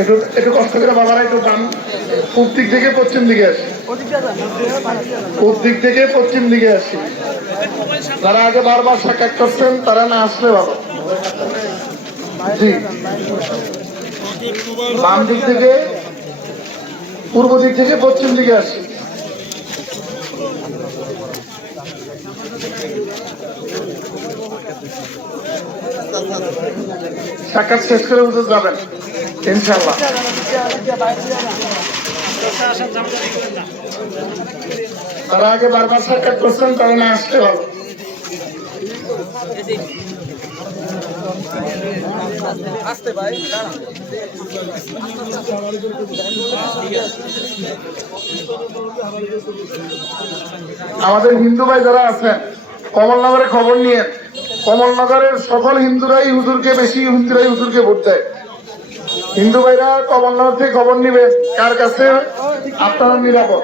একটু একটু কষ্ট করে বাবারা একটু ডান পূর্ব দিক থেকে পশ্চিম দিকে আসি, পূর্ব দিক থেকে পশ্চিম দিকে আসি। যারা আগে বারবার সাক্ষাৎ করছেন তারা না আসলে ভালো। জি, বাম দিক থেকে পূর্ব দিক থেকে পশ্চিম দিকে আসি। সাক্ষাৎ শেষ করে বুঝে যাবেন ইনশাআল্লাহ। তারা আগে বারবার সাক্ষাৎ করছেন তারা না আসতে ভালো। আমাদের হিন্দু ভাই যারা আছেন কমলনগরে খবর নিয়ে, কমলনগরের সকল হিন্দুরাই হুজুরকে বেশি, হিন্দুরাই হুজুরকে ভোট দেয়। হিন্দু ভাইরা কমলনগর থেকে খবর নিবে কার কাছে আপনারা নিরাপদ।